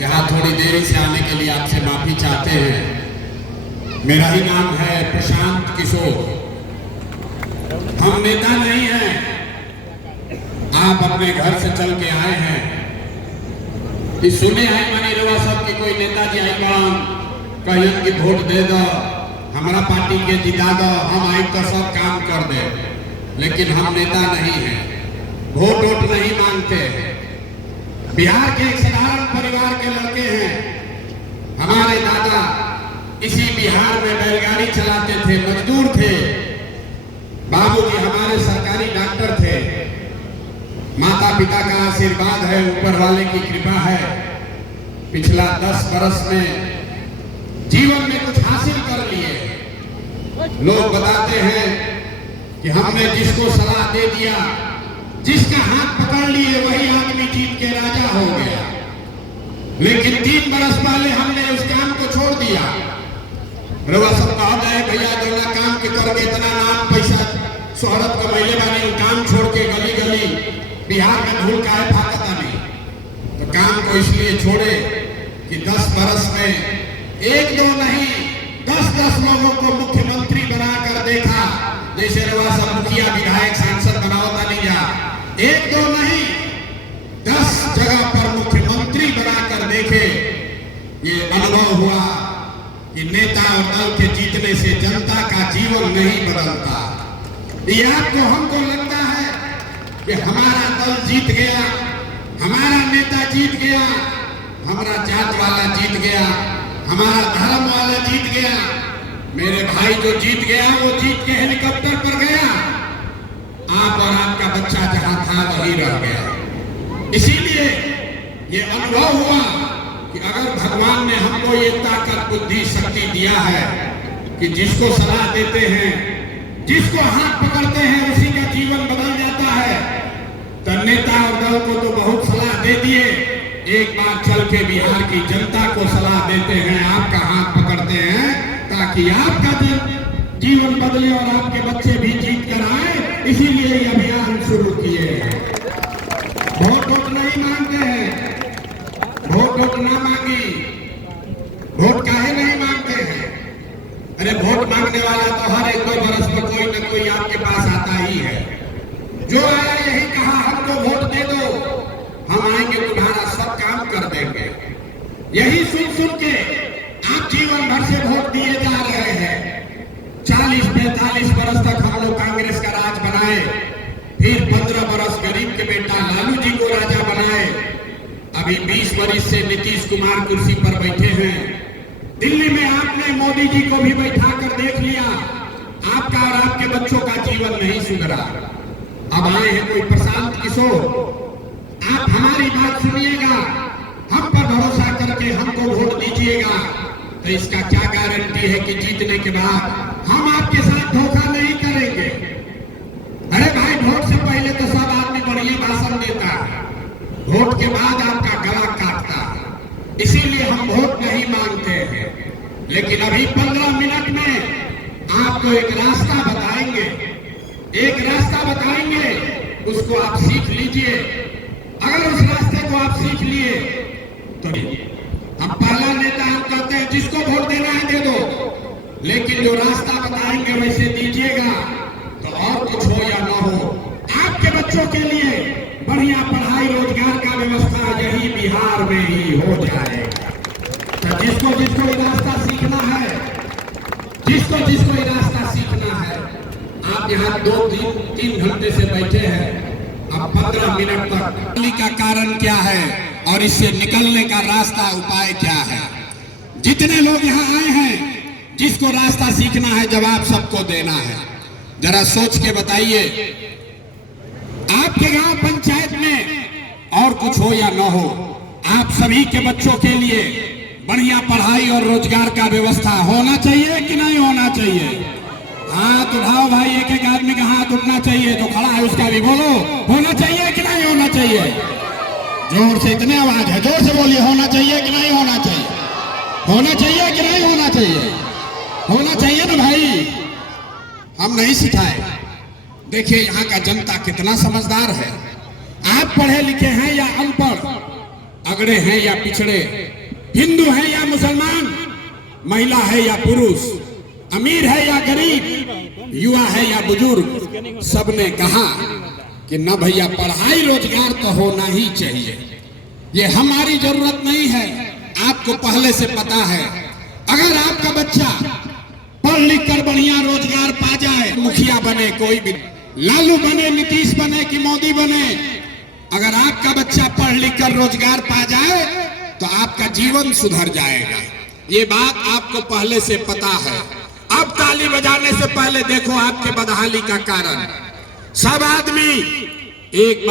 यहाँ थोड़ी देरी से आने के लिए आपसे माफी चाहते हैं। मेरा ही नाम है प्रशांत किशोर। हम नेता नहीं हैं, आप अपने घर से चल के आए हैं कि सुने हैं मानी रवा सब की कोई नेताजी आई कहन की वोट दे दो, हमारा पार्टी के जिता दो, हम आई तो सब काम कर दे। लेकिन हम नेता नहीं हैं, वोट वोट नहीं मांगते हैं। बिहार के एक साधारण परिवार के लड़के हैं। हमारे दादा इसी बिहार में बैलगाड़ी चलाते थे, मजदूर थे। बाबूजी हमारे सरकारी डॉक्टर थे। माता पिता का आशीर्वाद है, ऊपर वाले की कृपा है। पिछला 10 बरस में जीवन में कुछ हासिल कर लिए। लोग बताते हैं कि हमने जिसको सलाह दे दिया, जिसका हाथ पकड़ लिए, वही आदमी जीत के राजा हो गया। लेकिन 3 बरस पहले हमने उस काम को छोड़ दिया। रवा सब कहा गए भैया जौना काम के करके इतना नाम पैसा शोहरत कमैले बानी, काम छोड़ के गली गली बिहार में धूल का है फाकता नहीं। तो काम को इसलिए छोड़े कि 10 बरस में 1-2 नहीं 10-10 लोगों को मुख्यमंत्री बनाकर देखा। जैसे रवा सब मुखिया विधायक सांसद बनावता नहीं जा, 1-2 नहीं 10 जगह पर मुख्यमंत्री बनाकर देखे। ये अनुभव हुआ कि नेता और दल के जीतने से जनता का जीवन नहीं बदलता। ये आपको हमको लगता है कि हमारा दल जीत गया, हमारा नेता जीत गया, हमारा जात वाला जीत गया, हमारा धर्म वाला जीत गया। मेरे भाई जो जीत गया वो जीत के हेलीकॉप्टर पर गया, आप और आपका बच्चा जहां था वही रह गया। इसीलिए ये अनुभव हुआ कि अगर भगवान ने हमको ये ताकत बुद्धि शक्ति दिया है कि जिसको सलाह देते हैं, जिसको हाथ पकड़ते हैं, उसी का जीवन बदल जाता है। तो नेता और दल को तो बहुत सलाह दे दिए, एक बार चल के बिहार की जनता को सलाह देते हैं, आपका हाथ पकड़ते हैं ताकि आपका जीवन बदले और आपके बच्चे भी जीत कर आए। इसीलिए ये अभियान शुरू किए हैं। वोट वोट नहीं मांगते हैं, वोट वोट ना मांगी। वोट काहे नहीं मांगते हैं? अरे वोट मांगने वाला तो हर एक 2 बरस में कोई न कोई आपके पास आता ही है। जो आया यही कहा हमको वोट दे दो, हम आएंगे तुम्हारा सब काम कर देंगे। यही सुन सुन के आप जीवन भर से वोट दिए जा रहे हैं। 40-45 बरस तक हम लोग कांग्रेस का राज बनाए, फिर 15 बरस गरीब के बेटा लालू जी को राजा बनाए। अभी 20 बरस से नीतीश कुमार कुर्सी पर बैठे हैं। दिल्ली में आपने मोदी जी को भी बैठा कर देख लिया, आपका और आपके बच्चों का जीवन नहीं सुधरा। अब आए हैं कोई प्रशांत किशोर, आप हमारी बात सुनिएगा, हम पर भरोसा करके हमको वोट दीजिएगा। तो इसका क्या गारंटी है कि जीतने के बाद हम आपके साथ धोखा नहीं करेंगे? अरे भाई, वोट से पहले तो सब आदमी बढ़िया भाषण देता, वोट के बाद आपका गला काटता। इसीलिए हम वोट नहीं मांगते हैं। लेकिन अभी 15 मिनट में आपको एक रास्ता बताएंगे, एक रास्ता बताएंगे, उसको आप सीख लीजिए। अगर उस रास्ते को आप सीख लिए तो हम पहला नेता हम कहते हैं जिसको वोट देना है दे दो, लेकिन जो रास्ता बताएंगे वैसे दीजिएगा। तो और कुछ हो या ना हो, आपके बच्चों के लिए बढ़िया पढ़ाई रोजगार का व्यवस्था यही बिहार में ही हो जाए। तो जिसको जिसको ये रास्ता सीखना है, जिसको जिसको ये रास्ता सीखना है, आप यहाँ 2-3 घंटे से बैठे हैं। अब 15 मिनट तक का कारण क्या है और इससे निकलने का रास्ता उपाय क्या है? जितने लोग यहाँ आए हैं, जिसको रास्ता सीखना है, जवाब सबको देना है। जरा सोच के बताइए, आपके गांव पंचायत में और कुछ हो या न हो, आप सभी के बच्चों के लिए बढ़िया पढ़ाई और रोजगार का व्यवस्था होना चाहिए कि नहीं होना चाहिए? हाथ उठाओ भाई, एक एक आदमी का हाथ उठना चाहिए। जो खड़ा है उसका भी बोलो, होना चाहिए कि नहीं होना चाहिए? जोर से, इतने आवाज है, जोर से बोलिए, होना चाहिए कि नहीं होना चाहिए? होना चाहिए कि नहीं होना चाहिए? होना चाहिए ना भाई, हम नहीं सिखाए। देखिए यहाँ का जनता कितना समझदार है। आप पढ़े लिखे हैं या अनपढ़, अगड़े हैं या पिछड़े, हिंदू हैं या मुसलमान, महिला है या पुरुष, अमीर है या गरीब, युवा है या बुजुर्ग, सबने कहा कि न भैया पढ़ाई रोजगार तो होना ही चाहिए, ये हमारी जरूरत नहीं है। आपको पहले से पता है, अगर आपका बच्चा पढ़ लिख कर बढ़िया रोजगार पा जाए, मुखिया बने, कोई भी लालू बने, नीतीश बने कि मोदी बने, अगर आपका बच्चा पढ़ लिख कर रोजगार पा जाए तो आपका जीवन सुधर जाएगा। ये बात आपको पहले से पता है। अब ताली बजाने से पहले देखो आपके बदहाली का कारण। सब आदमी एक